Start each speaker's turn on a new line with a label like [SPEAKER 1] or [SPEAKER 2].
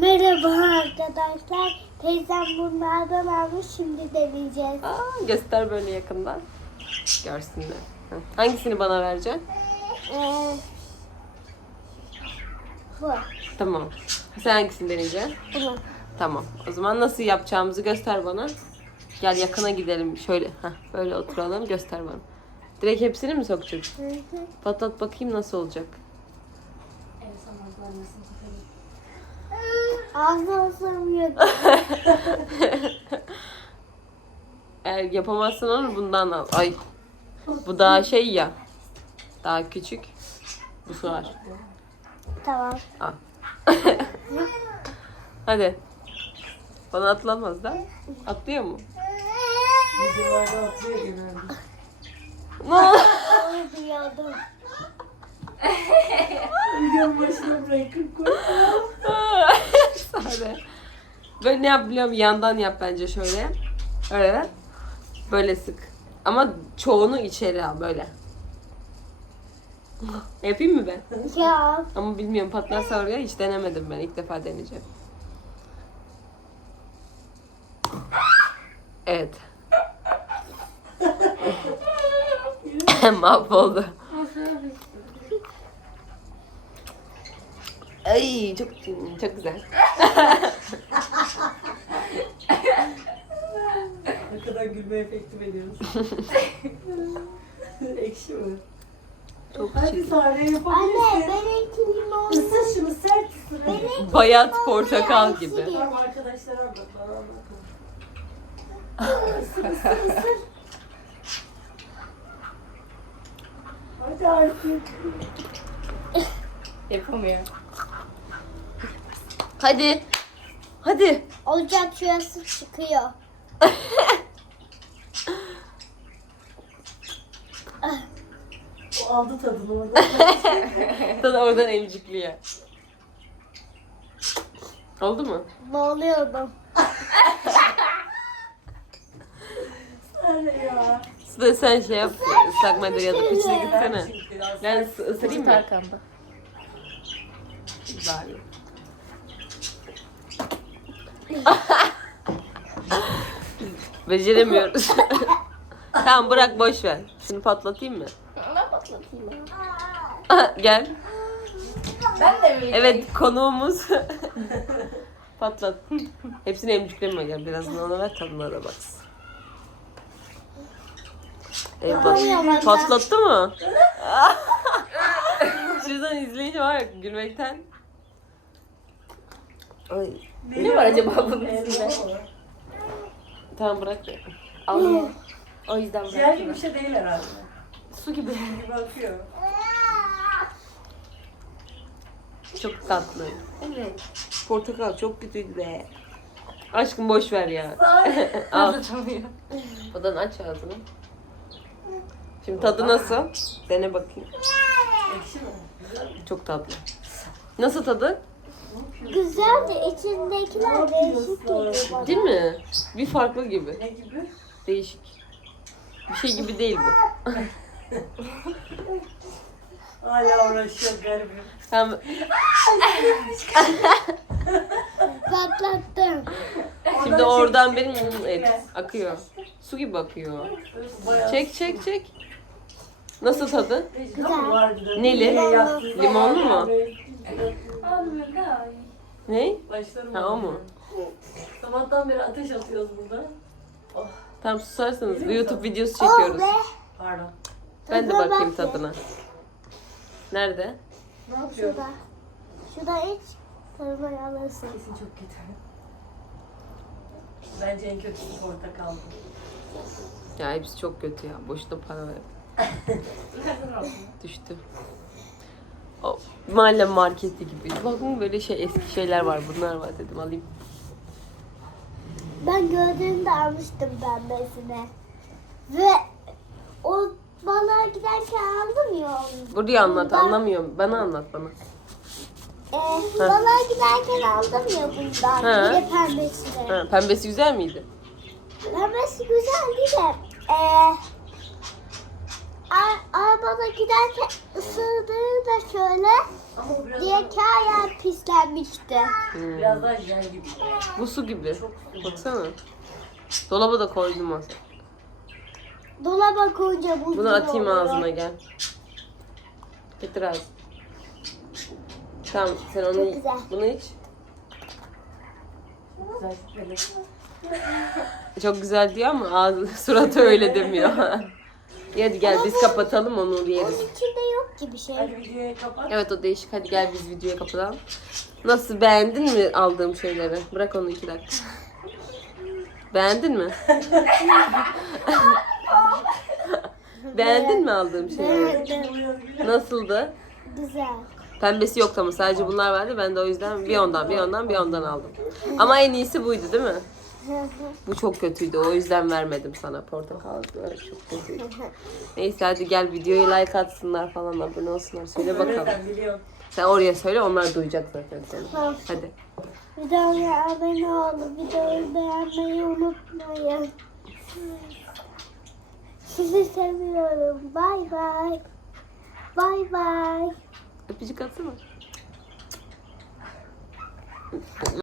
[SPEAKER 1] Merhaba arkadaşlar. Teyzem bunlardan almış, şimdi deneyeceğiz.
[SPEAKER 2] Göster böyle yakından. Görsünler. Hangisini bana vereceksin?
[SPEAKER 1] Bu.
[SPEAKER 2] Tamam. Sen hangisini deneyeceksin?
[SPEAKER 1] Bunu.
[SPEAKER 2] Tamam. O zaman nasıl yapacağımızı göster bana. Gel yakına gidelim. Şöyle böyle oturalım. Göster bana. Direkt hepsini mi sokacaksın? Patlat bakayım nasıl olacak.
[SPEAKER 1] Ağzına sığmıyor.
[SPEAKER 2] Eğer yapamazsan onu bundan al. Ay. Bu daha şey ya. Daha küçük. Bu sığar.
[SPEAKER 1] Tamam.
[SPEAKER 2] Al. Hadi. Bana atlamaz da. Atlıyor mu?
[SPEAKER 3] Videolarda atlıyor genelde.
[SPEAKER 2] Ne oldu?
[SPEAKER 1] Onu duyuyordum.
[SPEAKER 3] Videonun başına bırakıp koy.
[SPEAKER 2] Sare. Böyle ne yap biliyor musun? Yandan yap bence şöyle. Öyle. Böyle sık. Ama çoğunu içeri al böyle. Yapayım mı ben?
[SPEAKER 1] Ya.
[SPEAKER 2] Ama bilmiyorum patlarsa oraya hiç denemedim ben. İlk defa deneyeceğim. Evet. Mahvoldu. Ay çok güzel.
[SPEAKER 3] Ne kadar gülme efekti veriyoruz. Ekşi mi?
[SPEAKER 2] Çok
[SPEAKER 3] Hadi
[SPEAKER 2] çirkin.
[SPEAKER 3] Sare
[SPEAKER 1] Anne,
[SPEAKER 3] yapabilirsin.
[SPEAKER 1] benimki limon.
[SPEAKER 3] Isır şunu sert ısır.
[SPEAKER 1] Benimki
[SPEAKER 2] Bayat
[SPEAKER 1] limon
[SPEAKER 2] portakal
[SPEAKER 1] ve
[SPEAKER 2] gibi.
[SPEAKER 1] ekşi.
[SPEAKER 3] Tamam arkadaşlar anlat bana anlat. Isır ısır ısır. Hadi artık.
[SPEAKER 2] Yapamıyor. Hadi. Hadi.
[SPEAKER 1] Ocak şurası çıkıyor.
[SPEAKER 3] O aldı tadını orada.
[SPEAKER 2] Sana oradan emcikliyor. Oldu mu?
[SPEAKER 1] Boğuluyordum.
[SPEAKER 3] Sare ya.
[SPEAKER 2] Sıla sen şey yap. Islak mendil ya da peçete gitsene. Ben ısırayım mı?
[SPEAKER 4] Arkanda.
[SPEAKER 2] Bari. Beceremiyoruz. Tamam bırak boş ver. Şunu patlatayım mı?
[SPEAKER 4] Ben patlatayım ya.
[SPEAKER 2] Gel.
[SPEAKER 4] Ben de mi?
[SPEAKER 2] Evet konuğumuz. Patlat. Hepsini emcikleme gel. Birazını ona ver tadına da baksın. Bak, patlattı mı? Şuradan izleyince var ya gülmekten. Ay.
[SPEAKER 4] Ne var acaba bunun içinde?
[SPEAKER 2] Tamam bırak ya.
[SPEAKER 4] Al. O yüzden
[SPEAKER 3] Ciğer gibi bir
[SPEAKER 4] bıraktım.
[SPEAKER 3] şey değil herhalde.
[SPEAKER 2] Su gibi.
[SPEAKER 3] Gibi akıyor.
[SPEAKER 2] Çok tatlı.
[SPEAKER 4] Evet.
[SPEAKER 2] Portakal çok kötüydü be. Aşkım boş ver ya.
[SPEAKER 3] Sare.
[SPEAKER 2] Al.
[SPEAKER 4] Anlatamıyor.
[SPEAKER 2] Odan aç ağzını. Şimdi tadı nasıl? Dene bakayım.
[SPEAKER 3] Ekşi mi? Güzel mi?
[SPEAKER 2] Çok tatlı. Nasıl tadı?
[SPEAKER 1] Güzel de içindekiler değişik geliyor bana.
[SPEAKER 2] Değil mi? Bir farklı gibi.
[SPEAKER 3] Ne gibi?
[SPEAKER 2] Değişik. Bir şey gibi değil bu.
[SPEAKER 3] Hala uğraşıyor garibim.
[SPEAKER 2] Tamam.
[SPEAKER 1] Patlattım.
[SPEAKER 2] Şimdi oradan benim akıyor. Su gibi akıyor.
[SPEAKER 3] Bayağı
[SPEAKER 2] Çek çek çek. Nasıl tadı?
[SPEAKER 1] Güzel.
[SPEAKER 2] Neli? Limonlu mu? Ne?
[SPEAKER 3] Başlarım.
[SPEAKER 2] Ha o mu?
[SPEAKER 3] Sabahtan beri ateş atıyoruz burada. Oh,
[SPEAKER 2] Tamam susarsanız bir YouTube videosu
[SPEAKER 1] Oh
[SPEAKER 2] çekiyoruz.
[SPEAKER 1] be.
[SPEAKER 3] pardon.
[SPEAKER 2] Ben de
[SPEAKER 1] Tadına
[SPEAKER 2] bakayım
[SPEAKER 1] bak.
[SPEAKER 2] tadına. Nerede?
[SPEAKER 3] Ne yapıyor?
[SPEAKER 1] Şurada. Şurada iç. Tadına alırsın.
[SPEAKER 3] Kesin çok kötü. Bence en kötüsü portakal.
[SPEAKER 2] Ya hepsi çok kötü ya. Boşuna para verdim. Düştü. O mahalle marketi gibi. Bakın böyle şey eski şeyler var. Bunlar var dedim alayım.
[SPEAKER 1] Ben gördüğümde almıştım pembesini. Ve o balığa giderken aldım ya onu.
[SPEAKER 2] Buraya anlat
[SPEAKER 1] Bundan-
[SPEAKER 2] anlamıyorum. Bana anlat bana.
[SPEAKER 1] Balığa giderken aldım ya bundan.
[SPEAKER 2] Ha.
[SPEAKER 1] Bir de pembesini.
[SPEAKER 2] Ha, pembesi güzel miydi?
[SPEAKER 1] Pembesi güzeldi de arabada giderken ısırdığı da şöyle
[SPEAKER 3] Ama o biraz
[SPEAKER 1] diye yer pislenmişti.
[SPEAKER 3] biraz daha jel gibi.
[SPEAKER 2] Bu su gibi.
[SPEAKER 3] Çok su.
[SPEAKER 2] Baksana. Dolaba da koydum aslında.
[SPEAKER 1] Dolaba koyunca buzlu
[SPEAKER 2] Bunu atayım
[SPEAKER 1] oluyor.
[SPEAKER 2] ağzına gel. Getir ağzına. Tamam sen onu
[SPEAKER 1] Çok güzel.
[SPEAKER 2] bunu iç.
[SPEAKER 3] Güzel şüpheli.
[SPEAKER 2] Çok güzel diyor ama ağzı suratı öyle demiyor. İyi, hadi gel biz kapatalım onu
[SPEAKER 1] Onun
[SPEAKER 2] yeriz.
[SPEAKER 1] içinde yok ki bir şey.
[SPEAKER 3] Hadi videoyu kapat.
[SPEAKER 2] Evet o değişik. Hadi gel biz videoya kapatalım. Nasıl, beğendin mi aldığım şeyleri? Bırak onu 2 dakika. Beğendin mi? Beğendin mi aldığım şeyleri?
[SPEAKER 1] Beğendim.
[SPEAKER 2] Nasıldı?
[SPEAKER 1] Güzel.
[SPEAKER 2] Pembesi yoktu ama sadece bunlar vardı. Ben de o yüzden bir ondan aldım. Ama en iyisi buydu değil mi? Bu çok kötüydü. O yüzden vermedim sana portakal. Evet, çok kötüydü. Neyse hadi gel videoya like atsınlar falan, abone olsunlar. Söyle bakalım.
[SPEAKER 3] Sen biliyorsun.
[SPEAKER 2] Sen oraya söyle, onlar duyacak zaten seni.
[SPEAKER 1] Tamam.
[SPEAKER 2] Hadi.
[SPEAKER 1] Videoya abone olun. Videoyu beğenmeyi unutmayın. Sizi seviyorum. Bay bay. Bay bay.
[SPEAKER 2] Öpücük atsana.